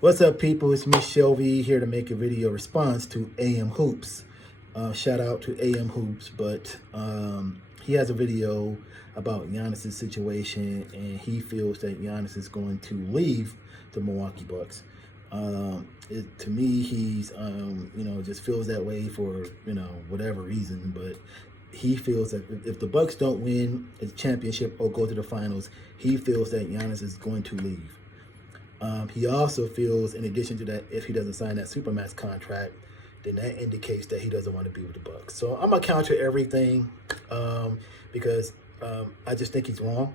What's up, people? It's me, Shelby, here to make a video response to AM Hoops. Shout out to AM Hoops, but he has a video about Giannis' situation, and he feels that Giannis is going to leave the Milwaukee Bucks. To me, he's just feels that way for whatever reason, but he feels that if the Bucks don't win a championship or go to the finals, he feels that Giannis is going to leave. He also feels, in addition to that, if he doesn't sign that Supermax contract, then that indicates that he doesn't want to be with the Bucks. So I'm gonna counter everything because I just think he's wrong.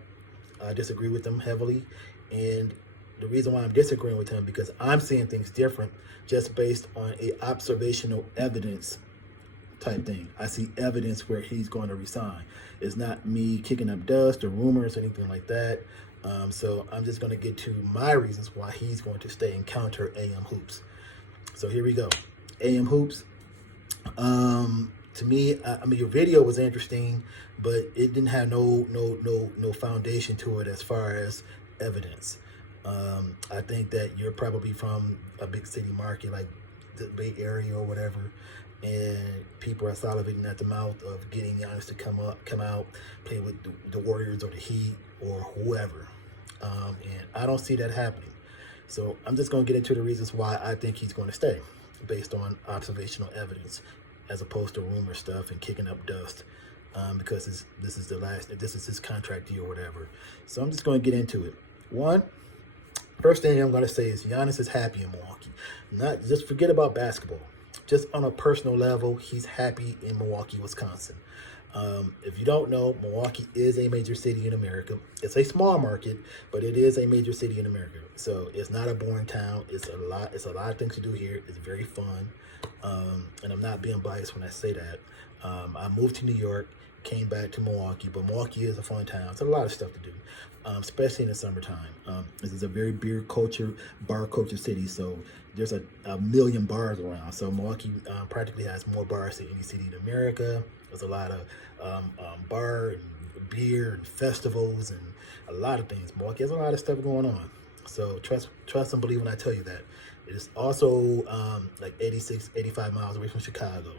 I disagree with him heavily, and the reason why I'm disagreeing with him because I'm seeing things different, just based on a observational evidence type thing. I see evidence where he's going to resign. It's not me kicking up dust or rumors or anything like that. So I'm just going to get to my reasons why he's going to stay and counter AM Hoops. So here we go. AM Hoops. To me, I mean, your video was interesting, but it didn't have no foundation to it as far as evidence. I think that you're probably from a big city market like the Bay Area or whatever, and people are salivating at the mouth of getting Giannis to come out, play with the Warriors or the Heat or whoever. And I don't see that happening. So I'm just going to get into the reasons why I think he's going to stay, based on observational evidence, as opposed to rumor stuff and kicking up dust, because this is his contract year or whatever. So I'm just going to get into it. First thing I'm going to say is Giannis is happy in Milwaukee. Not just forget about basketball. Just on a personal level, he's happy in Milwaukee, Wisconsin. If you don't know, Milwaukee is a major city in America. It's a small market, but it is a major city in America. So it's not a boring town. It's a lot of things to do here. It's very fun. And I'm not being biased when I say that. I moved to New York, came back to Milwaukee, but Milwaukee is a fun town. It's a lot of stuff to do, especially in the summertime. This is a very bar culture city, so there's a million bars around. So Milwaukee practically has more bars than any city in America. There's a lot of bar and beer and festivals and a lot of things. Milwaukee has a lot of stuff going on. So trust and believe when I tell you that. It is also like 86, 85 miles away from Chicago.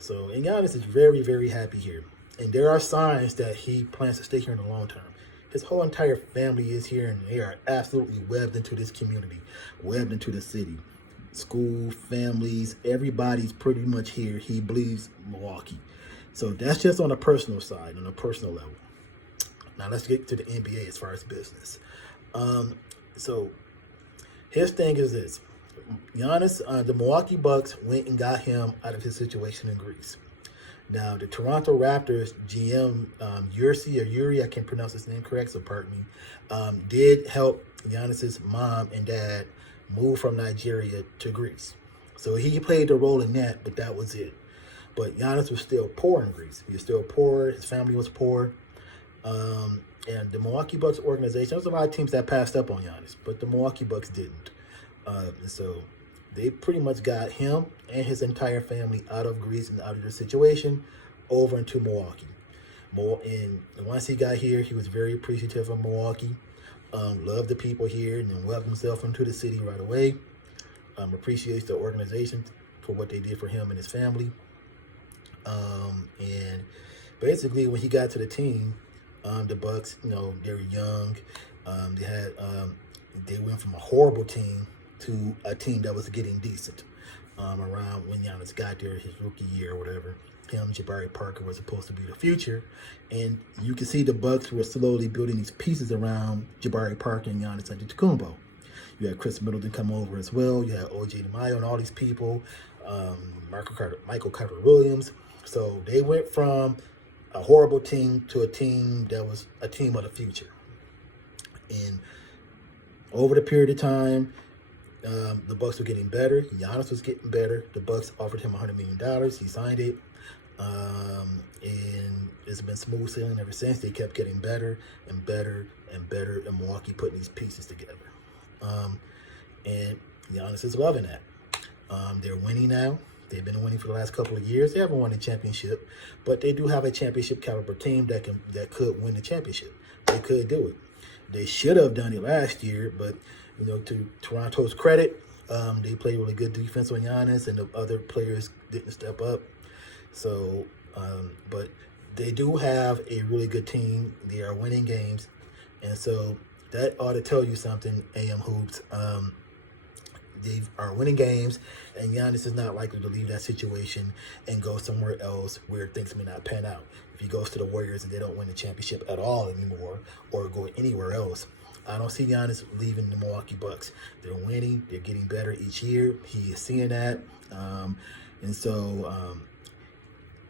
So, and Giannis is very, very happy here. And there are signs that he plans to stay here in the long term. His whole entire family is here, and they are absolutely webbed into this community, webbed into the city. School, families, everybody's pretty much here. He believes Milwaukee. So that's just on a personal side, on a personal level. Now let's get to the NBA as far as business. So his thing is this. Giannis, the Milwaukee Bucks went and got him out of his situation in Greece. Now, the Toronto Raptors GM, Yuri, I can't pronounce his name correct, so pardon me, did help Giannis's mom and dad move from Nigeria to Greece. So he played a role in that, but that was it. But Giannis was still poor in Greece. He was still poor. His family was poor. And the Milwaukee Bucks organization, there was a lot of teams that passed up on Giannis, but the Milwaukee Bucks didn't. So they pretty much got him and his entire family out of Greece and out of their situation over into Milwaukee. And once he got here, he was very appreciative of Milwaukee, loved the people here, and then welcomed himself into the city right away. Appreciates the organization for what they did for him and his family. And basically, when he got to the team, the Bucks, they were young. They went from a horrible team to a team that was getting decent. Around when Giannis got there, his rookie year or whatever, him, Jabari Parker was supposed to be the future, and you can see the Bucks were slowly building these pieces around Jabari Parker and Giannis Antetokounmpo. You had Chris Middleton come over as well. You had OJ DeMaio and all these people, Michael Carter Williams. So they went from a horrible team to a team that was a team of the future. And over the period of time, the Bucks were getting better. Giannis was getting better. The Bucks offered him $100 million. He signed it. And it's been smooth sailing ever since. They kept getting better and better and better, and Milwaukee putting these pieces together. And Giannis is loving that. They're winning now. They've been winning for the last couple of years. They haven't won a championship, but they do have a championship caliber team that could win the championship. They could do it. They should have done it last year, but To Toronto's credit, they played really good defense on Giannis, and the other players didn't step up. So, but they do have a really good team. They are winning games, and so that ought to tell you something, AM Hoops. They are winning games, and Giannis is not likely to leave that situation and go somewhere else where things may not pan out. If he goes to the Warriors and they don't win the championship at all anymore, or go anywhere else, I don't see Giannis leaving the Milwaukee Bucks. They're winning. They're getting better each year. He is seeing that. And so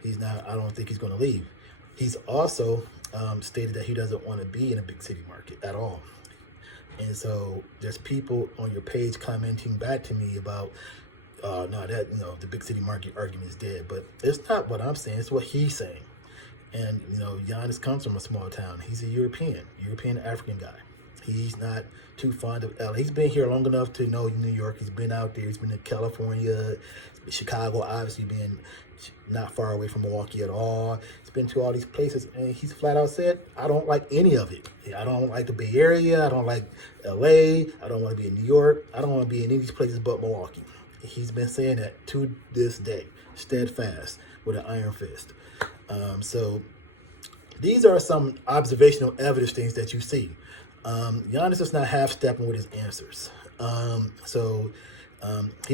he's not. I don't think he's going to leave. He's also stated that he doesn't want to be in a big city market at all. And so there's people on your page commenting back to me about, no, that the big city market argument is dead. But it's not what I'm saying. It's what he's saying. And Giannis comes from a small town. He's a European African guy. He's not too fond of LA. He's been here long enough to know New York. He's been out there. He's been in California, Chicago, obviously being not far away from Milwaukee at all. He's been to all these places, and he's flat out said, I don't like any of it. I don't like the Bay Area. I don't like LA. I don't want to be in New York. I don't want to be in any of these places but Milwaukee. He's been saying that to this day, steadfast, with an iron fist. So these are some observational evidence things that you see. Giannis is not half-stepping with his answers. He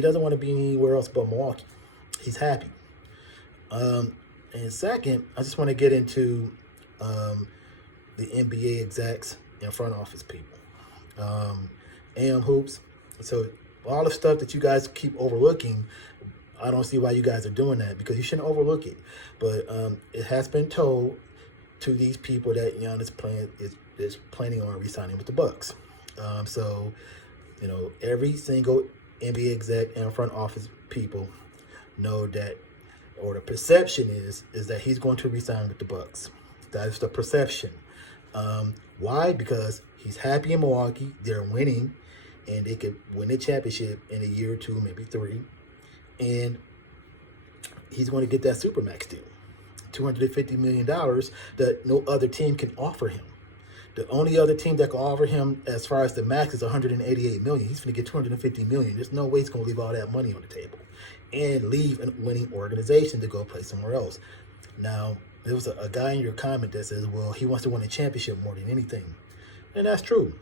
doesn't want to be anywhere else but Milwaukee. He's happy. And second, I just want to get into the NBA execs and front office people. AM Hoops. So all the stuff that you guys keep overlooking, I don't see why you guys are doing that, because you shouldn't overlook it. But it has been told to these people that Giannis is planning on re-signing with the Bucks. Every single NBA exec and front office people know that, or the perception is that he's going to re-sign with the Bucks. That is the perception. Why? Because he's happy in Milwaukee. They're winning, and they could win the championship in a year or two, maybe 3. And he's going to get that Supermax deal, $250 million that no other team can offer him. The only other team that can offer him, as far as the max, is $188 million. He's going to get $250 million. There's no way he's going to leave all that money on the table and leave a winning organization to go play somewhere else. Now, there was a guy in your comment that says, well, he wants to win a championship more than anything. And that's true.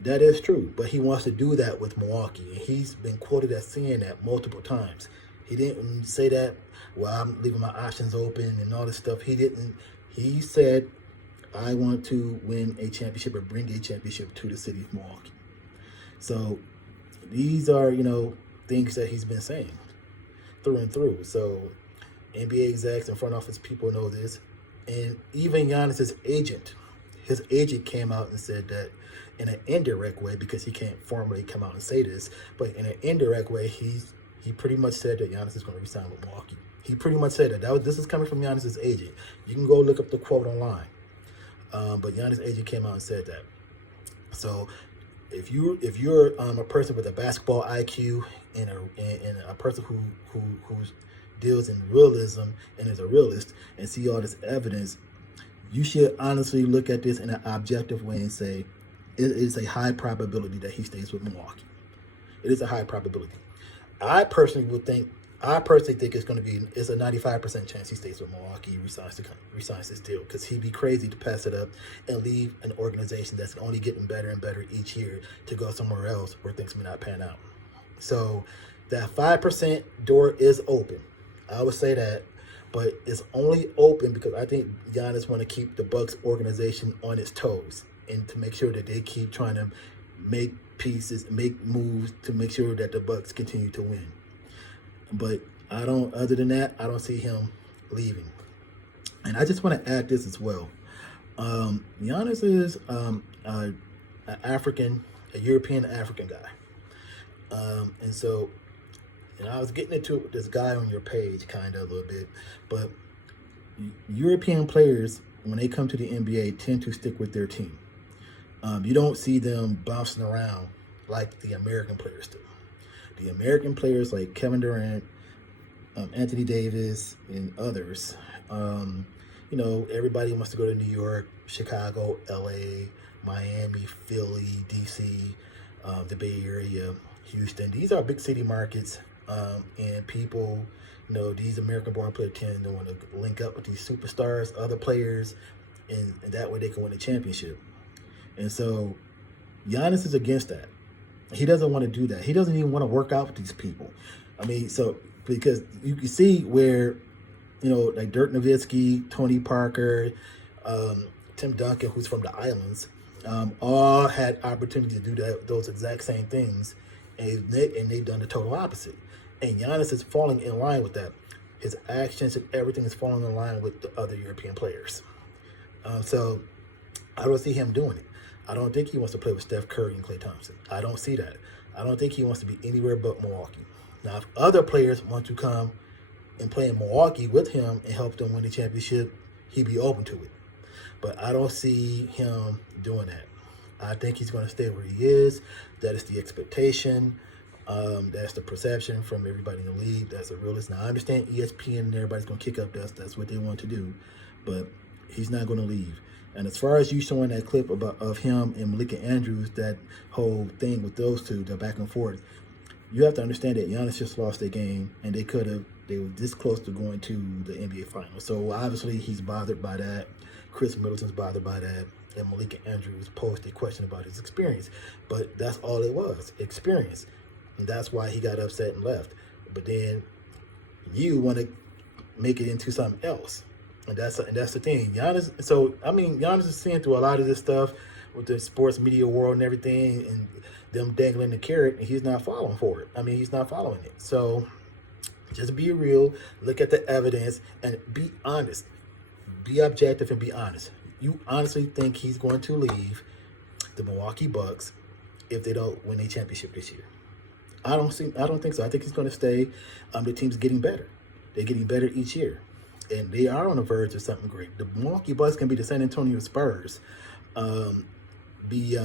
That is true. But he wants to do that with Milwaukee. And he's been quoted as saying that multiple times. He didn't say that, well, I'm leaving my options open and all this stuff. He didn't. He said, I want to win a championship or bring a championship to the city of Milwaukee. So these are, things that he's been saying through and through. So NBA execs and front office people know this. And even Giannis's agent, his agent came out and said that in an indirect way, because he can't formally come out and say this, but in an indirect way, he pretty much said that Giannis is going to resign with Milwaukee. He pretty much said that. This is coming from Giannis's agent. You can go look up the quote online. But Giannis' agent came out and said that. So if you're a person with a basketball IQ and a person who deals in realism and is a realist and see all this evidence, you should honestly look at this in an objective way and say it is a high probability that he stays with Milwaukee. It is a high probability. I personally think it's a 95% chance he stays with Milwaukee, resigns this deal, because he'd be crazy to pass it up and leave an organization that's only getting better and better each year to go somewhere else where things may not pan out. So that 5% door is open. I would say that, but it's only open because I think Giannis want to keep the Bucks organization on its toes and to make sure that they keep trying to make pieces, make moves to make sure that the Bucks continue to win. But other than that, I don't see him leaving. And I just want to add this as well. Giannis is an European African guy. And so, I was getting into this guy on your page kind of a little bit, but European players, when they come to the NBA, tend to stick with their team. You don't see them bouncing around like the American players do. The American players like Kevin Durant, Anthony Davis, and others, everybody wants to go to New York, Chicago, LA, Miami, Philly, DC, the Bay Area, Houston. These are big city markets, and people, these American-born players tend to want to link up with these superstars, other players, and that way they can win a championship. And so Giannis is against that. He doesn't want to do that. He doesn't even want to work out with these people. So because you can see where, like Dirk Nowitzki, Tony Parker, Tim Duncan, who's from the islands, all had opportunity to do those exact same things, and they've done the total opposite. And Giannis is falling in line with that. His actions and everything is falling in line with the other European players. So I don't see him doing it. I don't think he wants to play with Steph Curry and Klay Thompson. I don't see that. I don't think he wants to be anywhere but Milwaukee. Now, if other players want to come and play in Milwaukee with him and help them win the championship, he'd be open to it. But I don't see him doing that. I think he's going to stay where he is. That is the expectation. That's the perception from everybody in the league. That's a realist. Now, I understand ESPN and everybody's going to kick up dust. That's what they want to do. But he's not going to leave. And as far as you showing that clip of him and Malika Andrews, that whole thing with those two, the back and forth, you have to understand that Giannis just lost their game, and they were this close to going to the NBA Finals. So obviously he's bothered by that. Chris Middleton's bothered by that. And Malika Andrews posed a question about his experience. But that's all it was, experience. And that's why he got upset and left. But then you want to make it into something else. And that's the thing. Giannis is seeing through a lot of this stuff with the sports media world and everything, and them dangling the carrot, and he's not following for it. He's not following it. So just be real, look at the evidence, and be honest. Be objective and be honest. You honestly think he's going to leave the Milwaukee Bucks if they don't win a championship this year? I don't think so. I think he's going to stay. The team's getting better. They're getting better each year. And they are on the verge of something great. The Milwaukee Bucks can be the San Antonio Spurs, be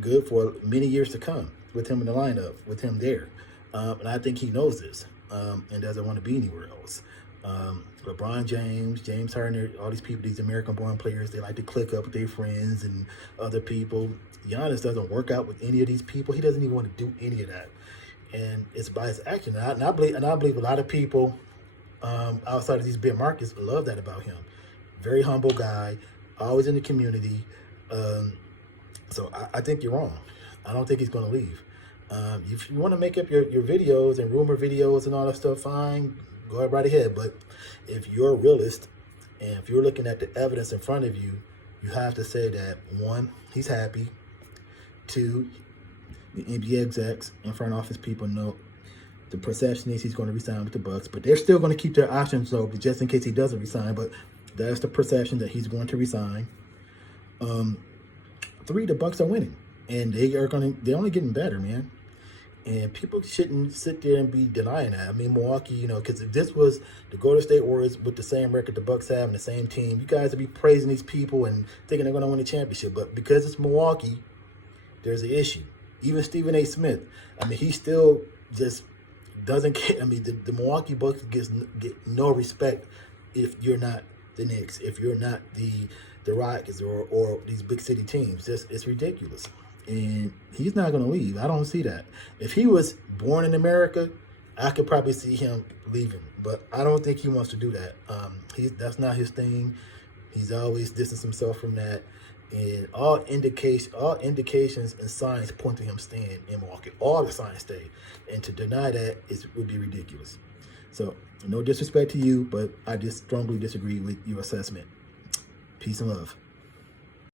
good for many years to come with him in the lineup, with him there. And I think he knows this and doesn't want to be anywhere else. LeBron James, James Harden, all these people, these American-born players, they like to click up with their friends and other people. Giannis doesn't work out with any of these people. He doesn't even want to do any of that. And it's by his action. And I believe a lot of people outside of these big markets love that about him. Very humble guy, always in the community. So I think you're wrong. I don't think he's going to leave. If you want to make up your videos and rumor videos and all that stuff, fine, go right ahead. But if you're a realist and if you're looking at the evidence in front of you, you have to say that, one, he's happy. Two, the NBA execs and front office people know the perception is he's going to resign with the Bucks, but they're still going to keep their options open just in case he doesn't resign. But that's the perception, that he's going to resign. Three, the Bucks are winning, and they're only getting better, man. And people shouldn't sit there and be denying that. Milwaukee, because if this was the Golden State Warriors with the same record the Bucks have and the same team, you guys would be praising these people and thinking they're going to win a championship. But because it's Milwaukee, there's an issue. Even Stephen A. Smith, he still just doesn't care. The Milwaukee Bucks get no respect if you're not the Knicks, if you're not the Rockets or these big city teams. It's ridiculous. And he's not going to leave. I don't see that. If he was born in America, I could probably see him leaving. But I don't think he wants to do that. That's not his thing. He's always distanced himself from that. And all indications and signs point to him staying in Milwaukee. All the signs stay. And to deny that would be ridiculous. So, no disrespect to you, but I just strongly disagree with your assessment. Peace and love.